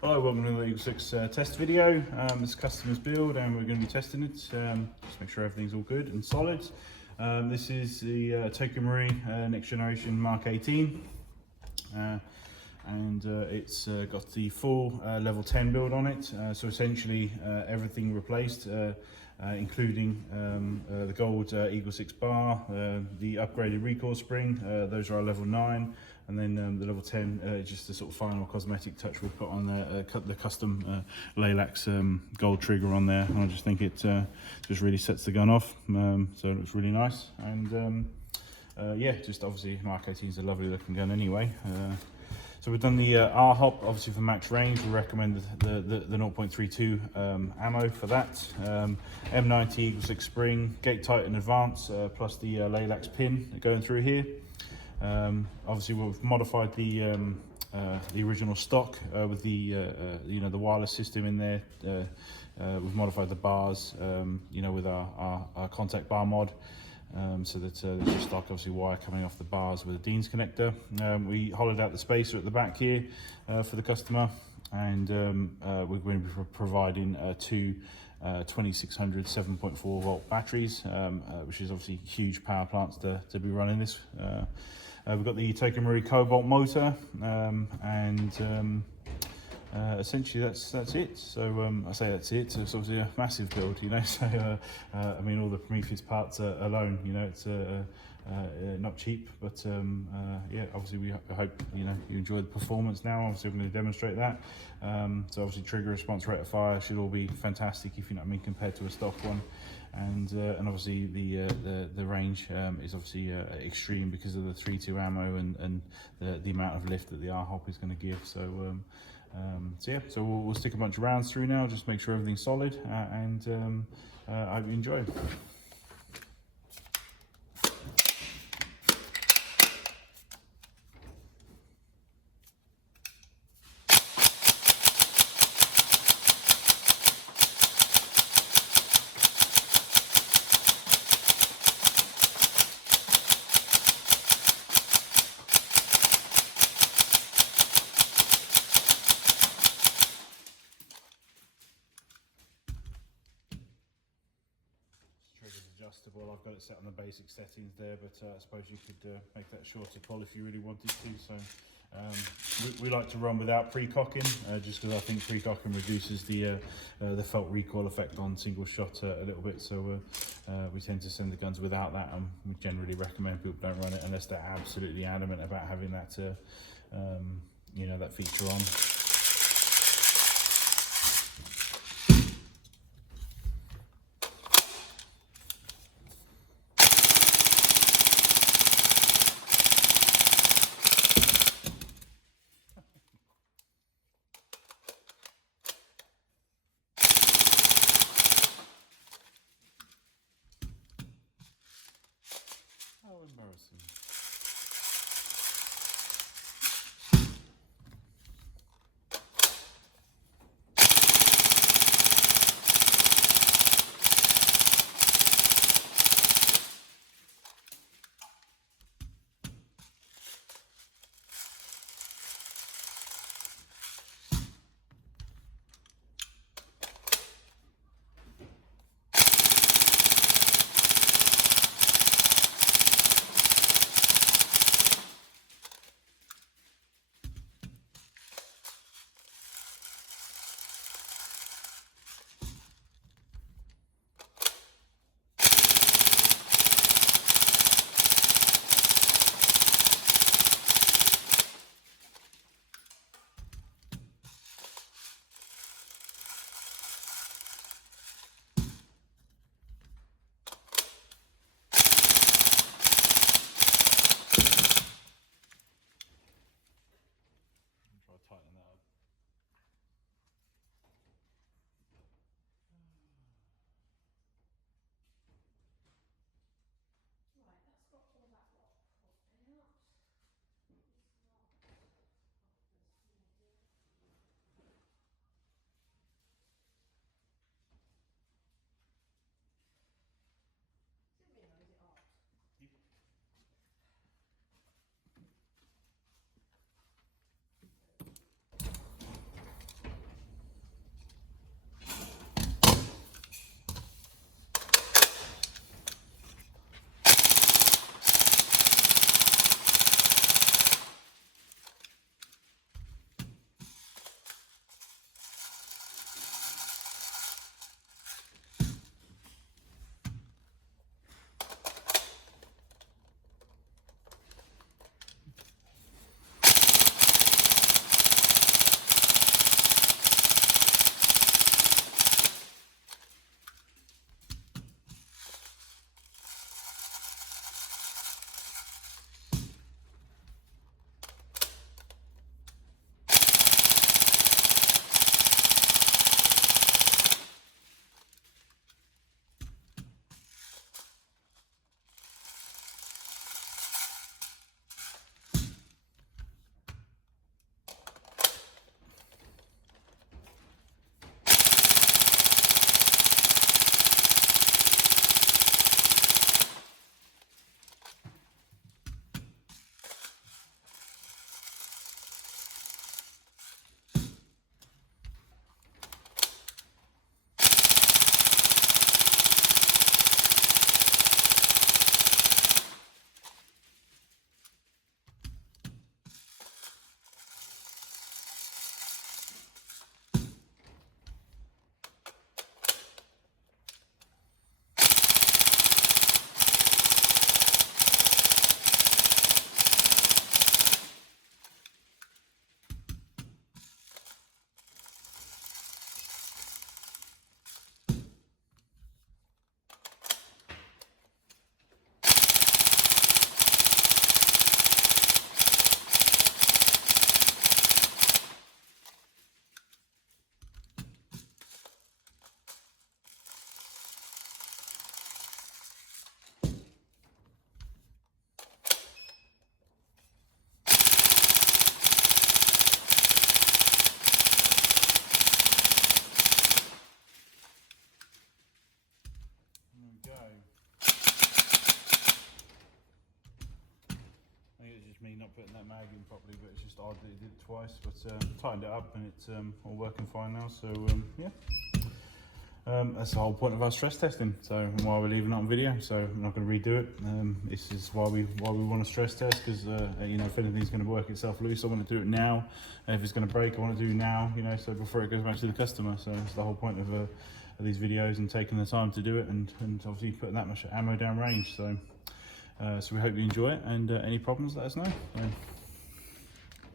Hello, welcome to the EagleSix test video. This is customer's build and we're going to be testing it. Just make sure everything's all good and solid. This is the TM Next Generation Mark 18. It's got the full level 10 build on it. So essentially everything replaced, including the gold EagleSix bar, the upgraded recoil spring, those are our level 9. And then the level 10, just the sort of final cosmetic touch we'll put on the custom Laylax gold trigger on there. And I just think it just really sets the gun off. So it looks really nice. And yeah, just obviously Mark 18 is a lovely looking gun anyway. So we've done the R-hop, obviously for max range. We recommend the 0.32 ammo for that. M90 EagleSix spring, gate tighten advance, plus the Laylax pin going through here. Obviously we've modified the original stock with the the wireless system in there. We've modified the bars, with our contact bar mod, so that there's just like obviously wire coming off the bars with a Dean's connector. We hollowed out the spacer at the back here for the customer, and we're going to be providing two 2600 7.4 volt batteries, which is obviously huge power plants to be running this. We've got the TM Cobalt motor, essentially that's it. So I say that's it. So it's obviously a massive build, So I mean, all the Prometheus parts alone, it's not cheap, but yeah, obviously we hope you enjoy the performance. Now obviously we're going to demonstrate that. So obviously trigger response, rate of fire should all be fantastic, if you know what I mean, compared to a stock one. And obviously the range is obviously extreme because of the 3.2 ammo and the amount of lift that the R-hop is going to give. So so yeah, so we'll stick a bunch of rounds through now, just make sure everything's solid, and I hope you enjoy. Adjustable. I've got it set on the basic settings there, but I suppose you could make that shorter pull if you really wanted to. So we like to run without pre-cocking, just because I think pre-cocking reduces the felt recoil effect on single shot a little bit. So we tend to send the guns without that, and we generally recommend people don't run it unless they're absolutely adamant about having that that feature on. How embarrassing. Tighten that up. Right, that's got all that lot puffed out. Is it real or is it hot? twice, but tightened it up and it's all working fine now. So yeah. That's the whole point of our stress testing. So why we're leaving it on video. So I'm not going to redo it. This is why we want to stress test, because you know, if anything's going to work itself loose, I want to do it now. If it's going to break, I want to do now. You know, so before it goes back to the customer. So it's the whole point of these videos, and taking the time to do it, and obviously putting that much ammo down range. So so we hope you enjoy it, and any problems, let us know.